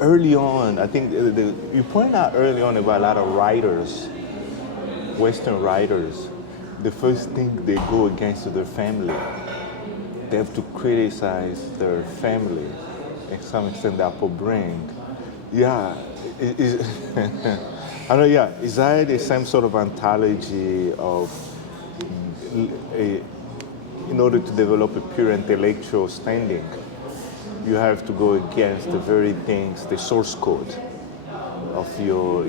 early on, I think you pointed out early on about a lot of writers, Western writers, the first thing they go against is their family. They have to criticize their family, and some extent the upper brain. Yeah, I know. Yeah, is that the same sort of ontology of, in order to develop a pure intellectual standing, you have to go against the very things, the source code of your,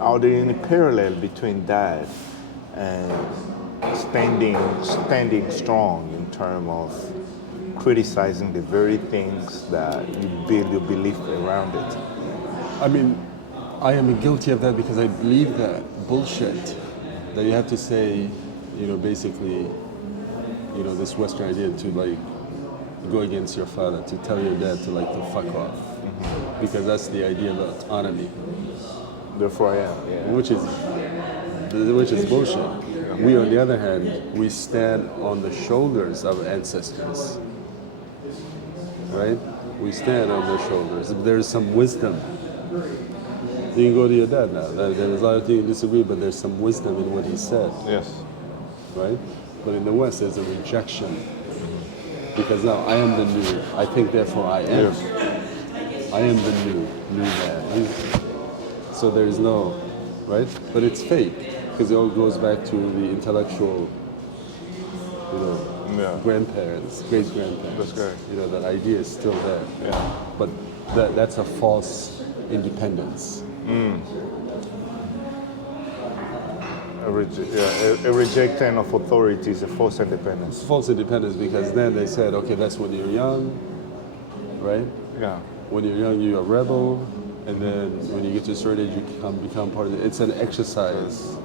are there any parallel between that and standing strong in terms of criticizing the very things that you build your belief around it? I mean, I am guilty of that because I believe that bullshit that you have to say, basically, this Western idea to like go against your father, to tell your dad to like to fuck off, because that's the idea of autonomy. Therefore, I am. Yeah. Which is bullshit. Yeah. We, on the other hand, we stand on the shoulders of ancestors, right? We stand on their shoulders. If there is some wisdom, you can go to your dad now. There's a lot of things you disagree, but there's some wisdom in what he said. Yes. Right? But in the West, there's a rejection. Because now I am the new. I think, therefore, I am. Yes. I am the new man. So there's no, right? But it's fake, because it all goes back to the intellectual, grandparents, great-grandparents. That's great. That idea is still there. Yeah. But that's a false independence. A rejecting of authority is a false independence. False independence, because then they said, okay, that's when you're young, right? Yeah. When you're young, you're a rebel, and then when you get to a certain age, you become part of it. It's an exercise.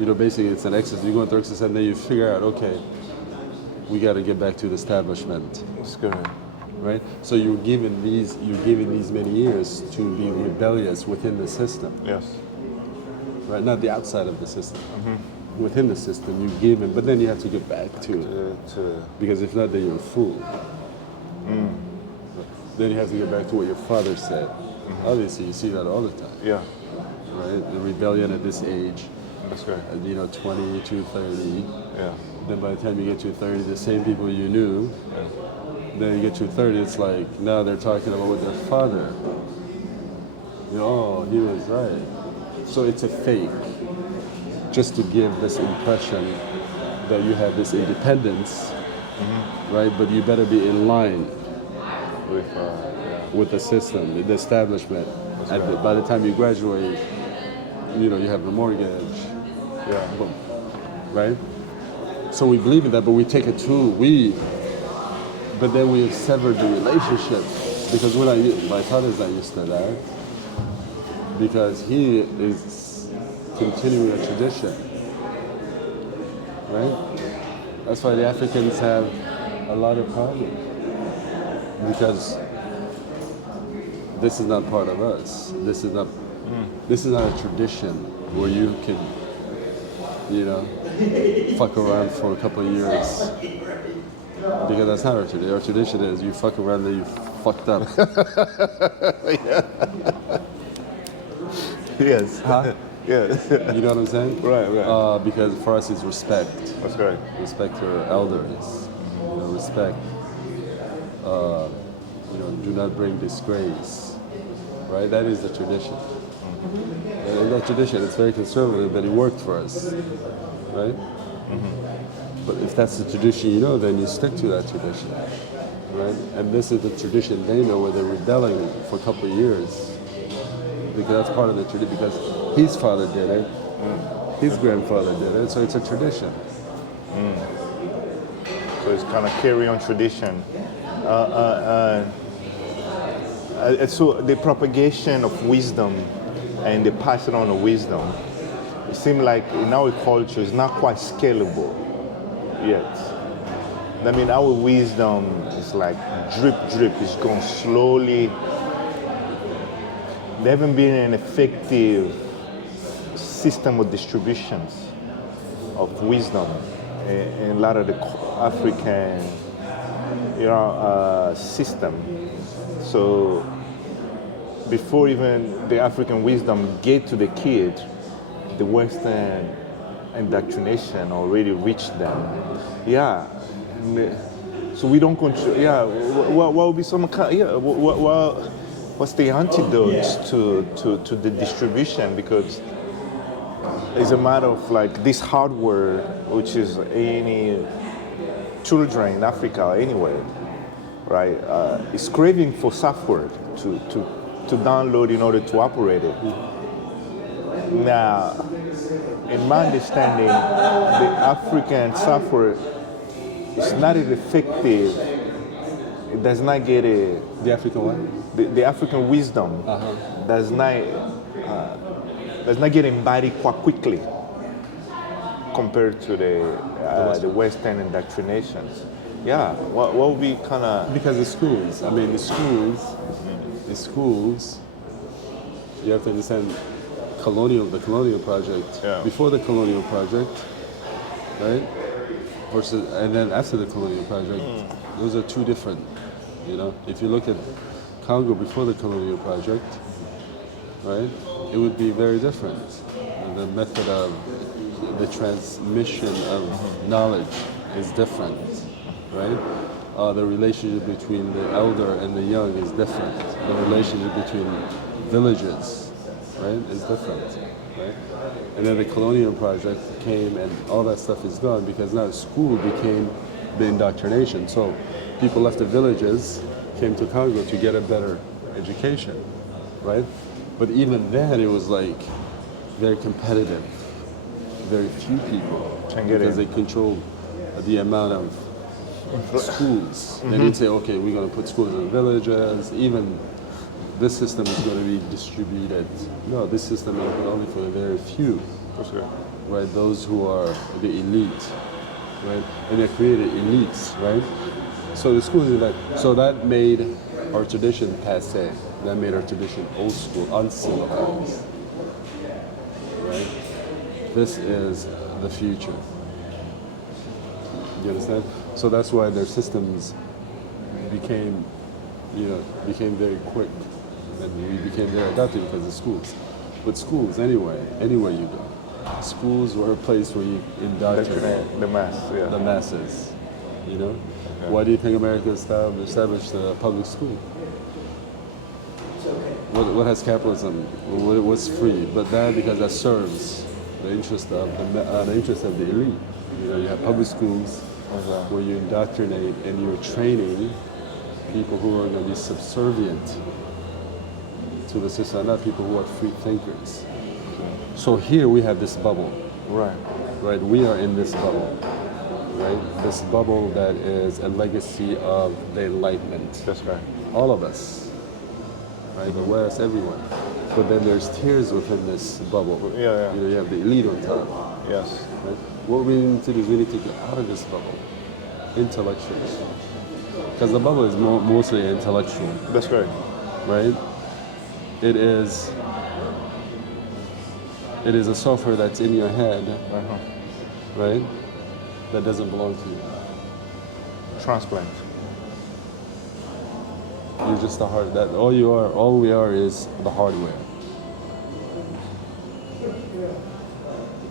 Yeah. Basically, it's an exercise. You go into exercise, and then you figure out, okay, we got to get back to the establishment. That's good. Right? So you're given these many years to be rebellious within the system. Yes. Right? Not the outside of the system. Within the system, you give it, but then you have to get back to it. Because if not, then you're a fool. Then you have to get back to what your father said. Obviously, you see that all the time. Yeah. Right? The rebellion at this age. That's right. 20 to 30. Yeah. Then by the time you get to 30, the same people you knew. Yeah. Then you get to 30, it's like now they're talking about what their father. Oh, he was right. So it's a fake, just to give this impression that you have this independence, right? But you better be in line with the system, the establishment. And by the time you graduate, you have the mortgage, right? So we believe in that, but we take it but then we have severed the relationship, because my father's not used to that. Because he is continuing a tradition, right? That's why the Africans have a lot of problems, because this is not part of us. This is not a tradition where you can, fuck around for a couple of years. Because that's not our tradition. Our tradition is you fuck around, then you fucked up. Yes. Huh? Yeah. You know what I'm saying? Right. Because for us it's respect. That's right. Respect your elders. Respect. Do not bring disgrace. Right? That is the tradition. And that tradition, it's very conservative, but it worked for us. Right? But if that's the tradition then you stick to that tradition. Right? And this is the tradition they know, where they're rebelling for a couple of years. Because that's part of the tradition, because his father did it, his grandfather did it, so it's a tradition. So it's kind of carry on tradition. So the propagation of wisdom and the passing on of wisdom, it seems like in our culture is not quite scalable yet. I mean, our wisdom is like drip, it's going slowly. There haven't been an effective system of distributions of wisdom in a lot of the African system. So before even the African wisdom get to the kid, the Western indoctrination already reached them. Yeah. So we don't control. Yeah. What would be some kind? Yeah. What's the antidote to the distribution? Because it's a matter of like this hardware, which is any children in Africa or anywhere, right? Is craving for software to download in order to operate it. Now, in my understanding, the African software is not as effective. It does not get a The African what? the African wisdom does not get embodied quite quickly compared to the Western indoctrinations. Yeah, what would be kind of Because the schools, I mean, the schools, you have to understand the colonial project, Yeah. before the colonial project, right? Versus, and then after the colonial project, those are two different, you know? If you look at Congo before the colonial project, right, it would be very different. The method of the transmission of knowledge is different, right? The relationship between the elder and the young is different. The relationship between villages, right, is different, right? And then the colonial project came and all that stuff is gone because now school became the indoctrination. So people left the villages, came to Congo to get a better education, right? But even then it was like very competitive. Very few people because they controlled the amount of schools. They didn't say, okay, we're going to put schools in villages. Even this system is going to be distributed. No, this system is only for the very few. Right? Those who are the elite, right? And they created elites, right? So the schools are like, so that made our tradition passé. That made our tradition old school, uncivilized. Right? This is the future. You understand? So that's why their systems became very quick, and we became very adaptive because of schools. But schools, anywhere you go, schools were a place where you indoctrinate the mass, the masses. You know, why do you think America established a public school? What has capitalism? What's free? But that because that serves the interest of the elite. You know, you have public schools where you indoctrinate and you're training people who are going to be subservient to the system, not people who are free thinkers. So here we have this bubble. Right. We are in this bubble. Right. This bubble that is a legacy of the Enlightenment. That's right. All of us. Right. The West, everyone. But then there's tiers within this bubble. Yeah. You know, you have the elite on top. Yes. Right? What we need to do is we need to get out of this bubble intellectually. Because the bubble is mostly intellectual. That's right. Right? It is a software that's in your head, right? That doesn't belong to you. Transplant. You're just the hard. That all we are is the hardware.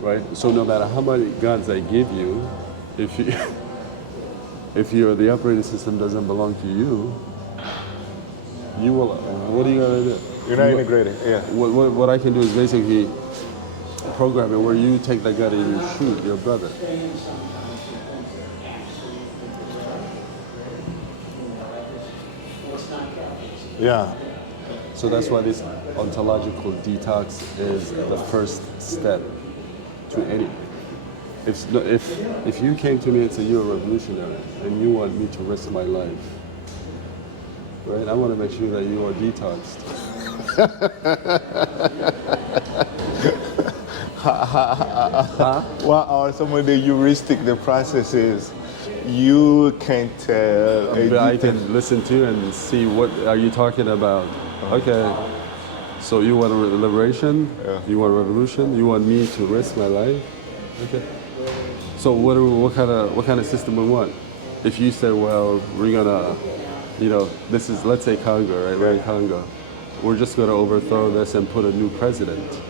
Right. So no matter how many guns I give you, if the operating system doesn't belong to you, you will. What are you gonna do? You're not integrated. Yeah. What I can do is basically program it where you take that gun and you shoot your brother. Yeah. So that's why this ontological detox is the first step to any. If you came to me and said you're a revolutionary and you want me to risk my life, right? I want to make sure that you are detoxed. What are some of the heuristic processes you can tell? I can listen to and see what are you talking about. Okay, so you want a liberation? Yeah. You want a revolution? You want me to risk my life? Okay. So what kind of system we want? if you say, well, we're gonna, this is, let's say Congo, right? We're in Congo. We're just gonna overthrow this and put a new president.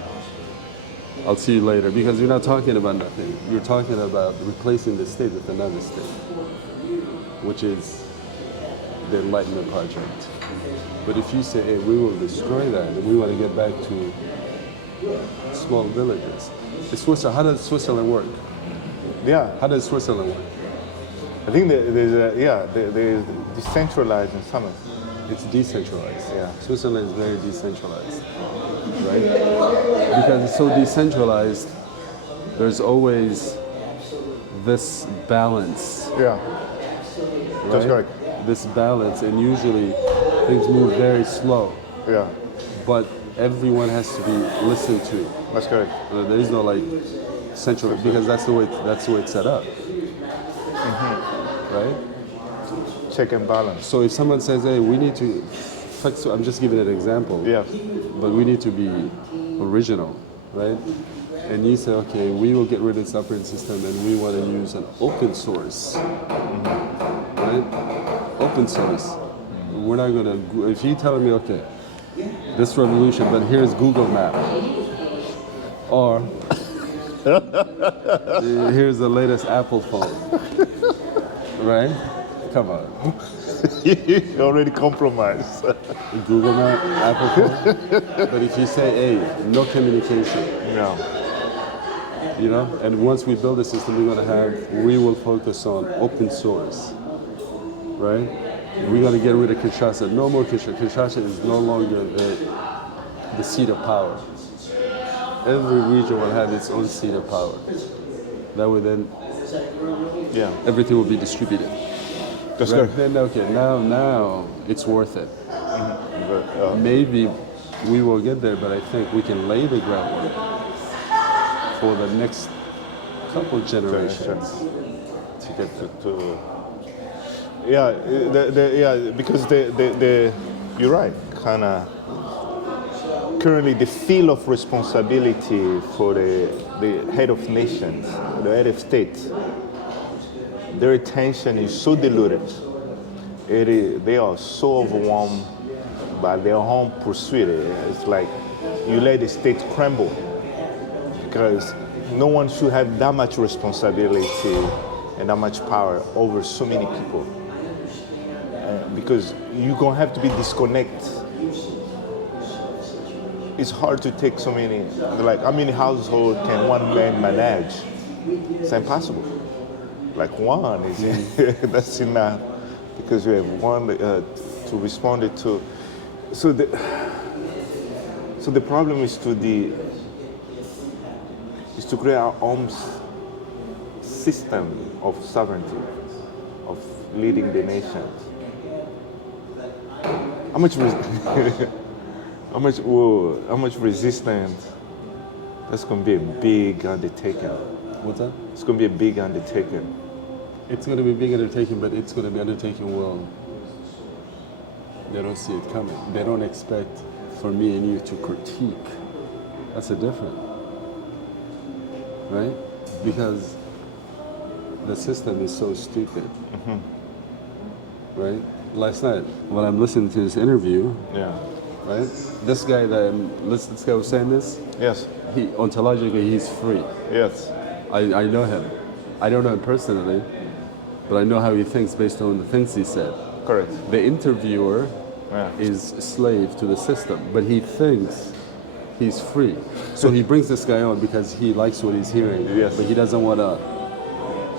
I'll see you later, because you're not talking about nothing. You're talking about replacing the state with another state, which is the Enlightenment project. But if you say, hey, we will destroy that, and we want to get back to small villages. How does Switzerland work? Yeah. How does Switzerland work? I think there's decentralized in some. It's decentralized. Yeah. Switzerland is very decentralized, right? Because it's so decentralized, there's always this balance. Yeah. Right? That's correct. This balance, and usually things move very slow. Yeah. But everyone has to be listened to. That's correct. There is no like central, because that's the way it's set up. Right? Check and balance. So if someone says, hey, we need to, I'm just giving an example. Yeah. But we need to be original, right? And you say, okay, we will get rid of this operating system and we want to use an open source, right? Open source. We're not going to, if you tell me, okay, this revolution, but here's Google Map, or here's the latest Apple phone, right? Come on. You already compromised. Google Map, Apple phone. But if you say, hey, no communication, No. And once we build a system, we will focus on open source, right? We're going to get rid of Kinshasa. No more Kinshasa. Kinshasa is no longer the seat of power. Every region will have its own seat of power. That way then everything will be distributed. That's right? good. Then, okay, now it's worth it. But, Maybe we will get there, but I think we can lay the groundwork for the next couple generations to get to. Because you're right, kind of. Currently, the feel of responsibility for the head of nations, the head of states, their attention is so diluted. They are so overwhelmed by their own pursuit. It's like you let the state crumble, because no one should have that much responsibility and that much power over so many people. Because you're going to have to be disconnected. It's hard to take so many, like how many households can one man manage? It's impossible. Like one is, that's enough, because you have one to respond it to. So the problem is to create our own system of sovereignty, of leading the nations. How much resistance? That's going to be a big undertaking. What's that? It's going to be a big undertaking. It's going to be a big undertaking, but it's going to be undertaking well. They don't see it coming. They don't expect for me and you to critique. That's a different, right? Because the system is so stupid, right? Last night, when I'm listening to this interview, right? This guy this guy was saying this. Yes. Ontologically, he's free. Yes. I know him. I don't know him personally, but I know how he thinks based on the things he said. Correct. The interviewer is a slave to the system, but he thinks he's free. So he brings this guy on because he likes what he's hearing, but he doesn't want to,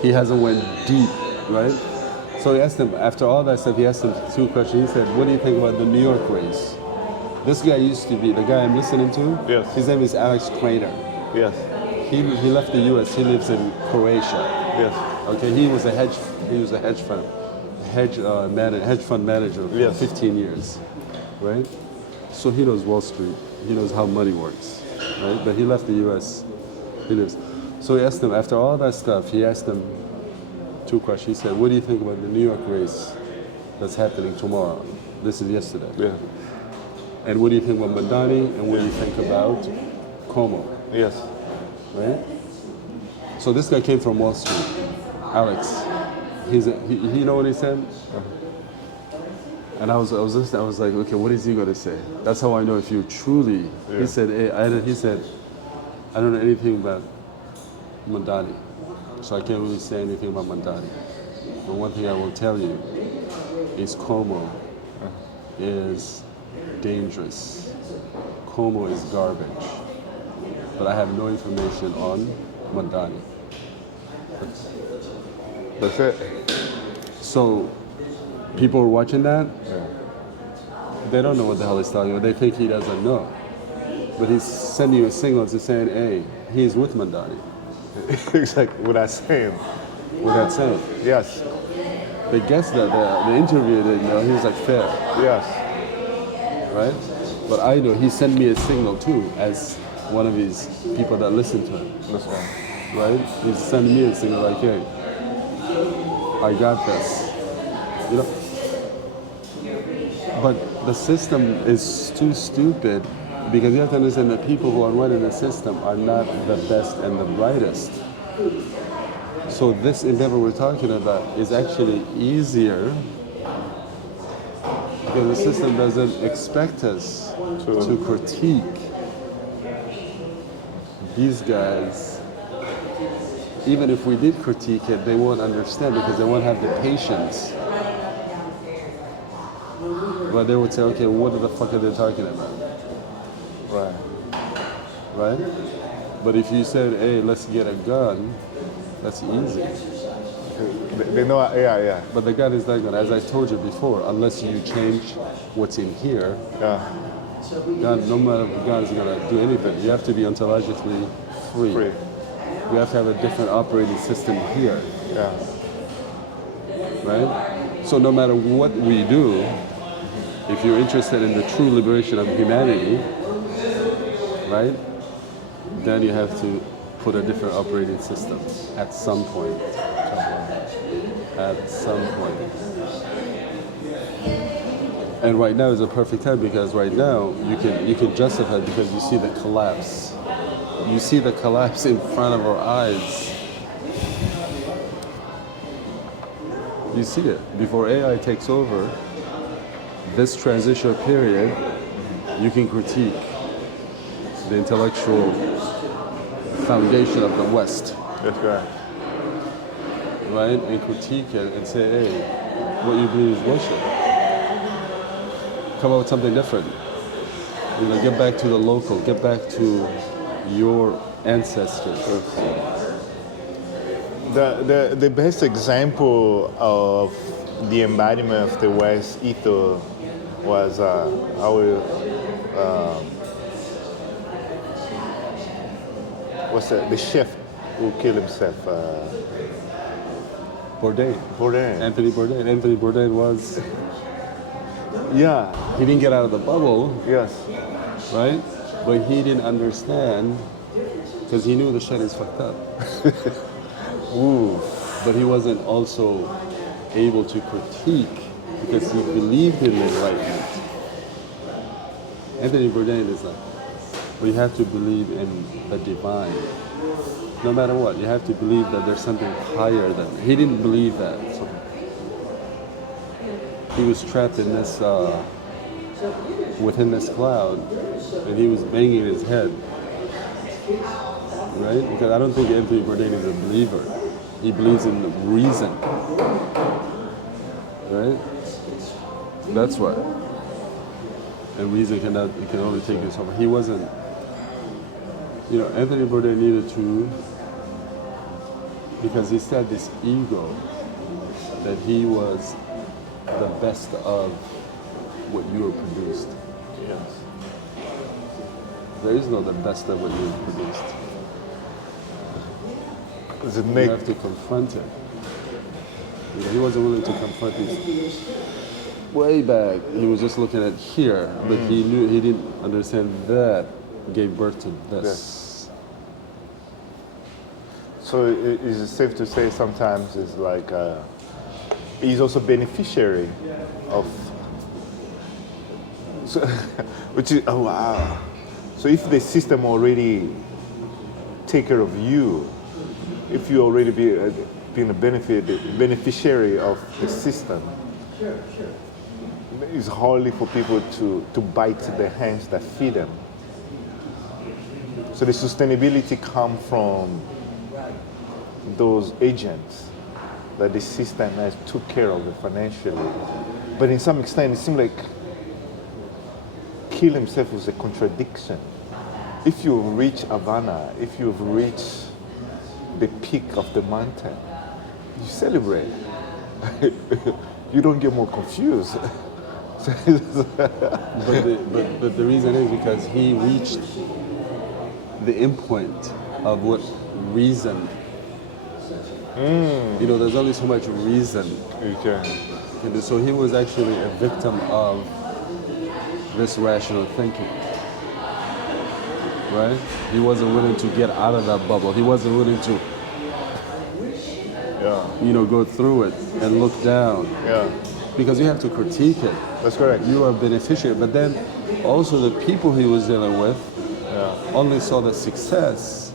he hasn't went deep, right? So he asked him, after all that stuff, he asked him two questions. He said, what do you think about the New York race? This guy used to be, the guy I'm listening to, Yes. His name is Alex Crater. Yes. He left the US, he lives in Croatia. Yes. Okay, he was a hedge fund manager for 15 years, right? So he knows Wall Street, he knows how money works, right? But he left the US, he lives. So he asked him, after all that stuff, he asked him two questions. He said, what do you think about the New York race that's happening tomorrow? This is yesterday. Yeah. And what do you think about Madani? And what do you think about Como? Yes. Right? So this guy came from Wall Street, Alex. He know what he said? And I was listening, I was like, okay, what is he going to say? That's how I know if you truly, Yeah. he said, I don't know anything about Mandani, so I can't really say anything about Mandani. But one thing I will tell you is Como is dangerous. Como is garbage. But I have no information on Mandani. That's it. So people are watching that, Yeah. they don't know what the hell he's talking about. They think he doesn't know. But he's sending you a signal to saying, hey, he's with Mandani. Exactly what I'm saying. Without saying. Yes. They guessed that the interview didn't know. He was like, fair, Yes. right? But I know he sent me a signal too, as one of his people that listen to him, That's right. right? He's sending me a signal like, hey, I got this. You know? But the system is too stupid because you have to understand that people who are running the system are not the best and the brightest. So this endeavor we're talking about is actually easier because the system doesn't expect us to critique these guys. Even if we did critique it, they won't understand because they won't have the patience. But they would say, okay, what the fuck are they talking about? Right. Right? But if you said, hey, let's get a gun, that's easy. They know. Yeah. But the gun is not gonna, as I told you before, unless you change what's in here, Yeah. God, no matter what gun is gonna do anything. You have to be ontologically free. Free. You have to have a different operating system here, Yeah. right? So no matter what we do, if you're interested in the true liberation of humanity, right, then you have to put a different operating system at some point. At some point. And right now is a perfect time because right now you can justify it because you see the collapse. You see the collapse in front of our eyes. You see it. Before AI takes over, this transitional period, you can critique the intellectual foundation of the West, That's right. right? And critique it and say, hey, what you believe is bullshit. Come up with something different. You know, get back to the local, get back to your ancestors. The best example of the embodiment of the West ether was our what's that? The chef who killed himself. Bourdain. Bourdain. Anthony Bourdain. Anthony Bourdain was, Yeah. he didn't get out of the bubble, Yes. right? But he didn't understand because he knew the shit is fucked up. Ooh. But he wasn't also able to critique because he believed in the Enlightenment. Anthony Bourdain is like, we have to believe in the divine. No matter what, you have to believe that there's something higher than. He didn't believe that. So he was trapped in this, within this cloud, and he was banging his head. Right? Because I don't think Anthony Bourdain is a believer. He believes in reason. Right? That's what. And reason can only take you so far. He wasn't, you know, Anthony Bourdain needed to, because he had this ego that he was the best of what you have produced. Yes. There is no the best of what you have produced. Does it You make have to confront it. You know, he wasn't willing to confront his way back. He was just looking at here, but he knew he didn't understand that gave birth to this. so? Is it safe to say sometimes it's like he's also beneficiary of, so, which is oh wow. So if the system already take care of you, if you already be being a beneficiary of the system, it's hardly for people to bite the hands that feed them. So the sustainability comes from those agents that the system has took care of financially. But in some extent, it seems like kill himself was a contradiction. If you reach Havana, if you've reached the peak of the mountain, you celebrate. You don't get more confused. But the reason is because he reached the endpoint of what reason. You know, there's only so much reason. Okay. And so he was actually a victim of this rational thinking. Right? He wasn't willing to get out of that bubble. He wasn't willing to, go through it and look down. Yeah. Because you have to critique it. That's correct. You are a beneficiary. But then also the people he was dealing with only saw the success.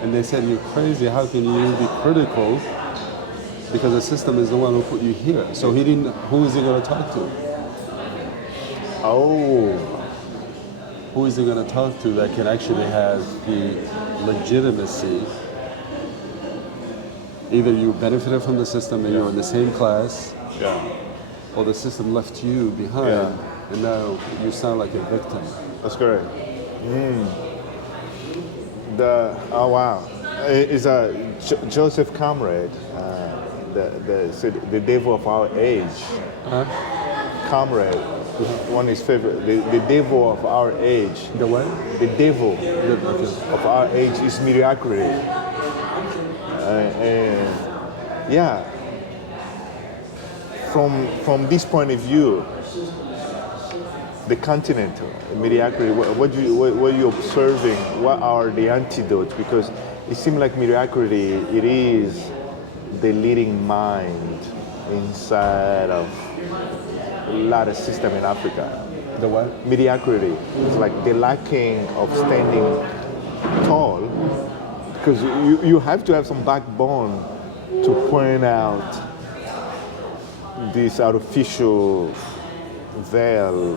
And they said, you're crazy. How can you be critical? Because the system is the one who put you here. So who is he going to talk to? Oh. Who is he going to talk to that can actually have the legitimacy? Either you benefited from the system and you're in the same class, or the system left you behind, and now you sound like a victim. That's correct. Oh wow, it's Joseph Comrade, the devil of our age. Comrade, one of his favorite, the devil of our age. The what? The devil of our age is mediocrity. From this point of view, the continent, mediocrity, what are you observing? What are the antidotes? Because it seems like mediocrity, it is the leading mind inside of a lot of system in Africa. The what? Mediocrity is like the lacking of standing tall, because you have to have some backbone to point out this artificial veil,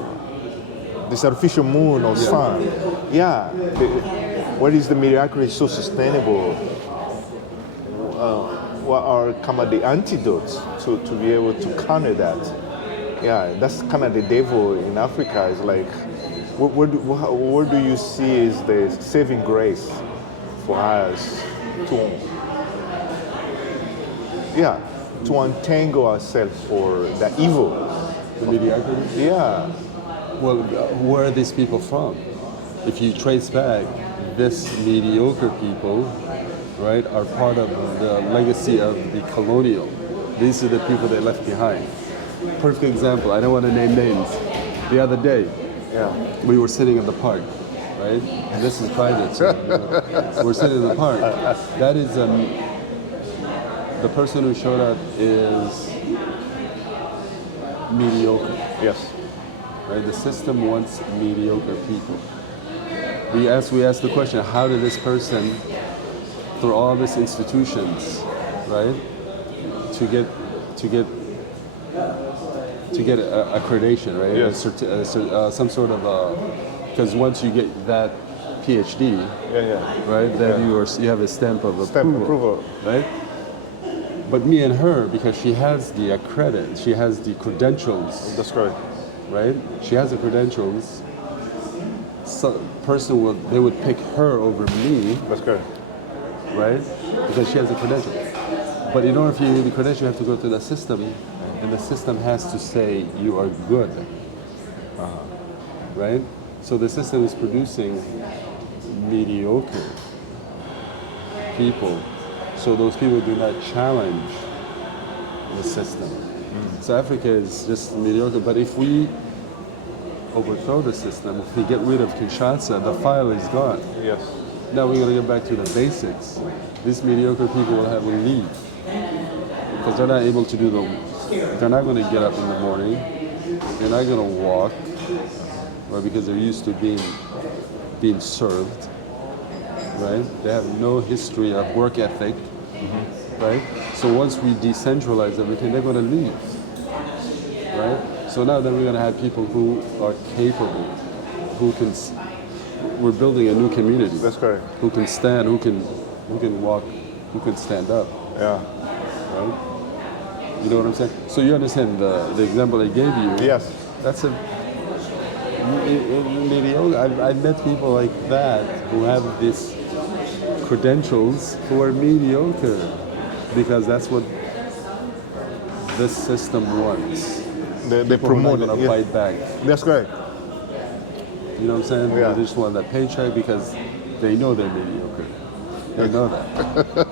this artificial moon or sun. What is the mediocrity so sustainable? What are kind of the antidotes to be able to counter that? That's kind of the devil in Africa. It's like, what do you see is the saving grace for us to untangle ourselves for the evil? The mediocrity? Yeah. Well, where are these people from? If you trace back, this mediocre people, right, are part of the legacy of the colonial. These are the people they left behind. Perfect example, I don't want to name names. The other day, we were sitting in the park, right? And this is private, so we're sitting in the park. That is, the person who showed up is mediocre. Yes. Right? The system wants mediocre people. We ask the question, how did this person, through all these institutions, right, to get accreditation, right? Yes. Some sort of because once you get that PhD, right, then you have a stamp of approval, right? But me and her, because she has the credit, she has the credentials. That's correct. Right? She has the credentials. They would pick her over me. That's correct. Right? Because she has the credentials. But in order for you to get the credential, you have to go through the system, and the system has to say you are good. Right? So the system is producing mediocre people. So those people do not challenge the system. So Africa is just mediocre. But if we overthrow the system, if we get rid of Kinshasa, the file is gone. Yes. Now we're going to get back to the basics. These mediocre people will have to leave because they're not able to do they're not going to get up in the morning. They're not going to walk, right? Because they're used to being served, right? They have no history of work ethic. right? So once we decentralize everything, they're going to leave, right? So now then we're going to have people who are capable, who can. We're building a new community. That's correct. Who can stand, who can walk, who can stand up, Yeah. right? You know what I'm saying? So you understand the example I gave you? Yes. That's a mediocre. I've met people like that who have these credentials who are mediocre because that's what this system wants. They People promote who are not it. gonna Yeah. fight back. That's correct. You know what I'm saying? Yeah. They just want that paycheck because they know they're mediocre. They know that.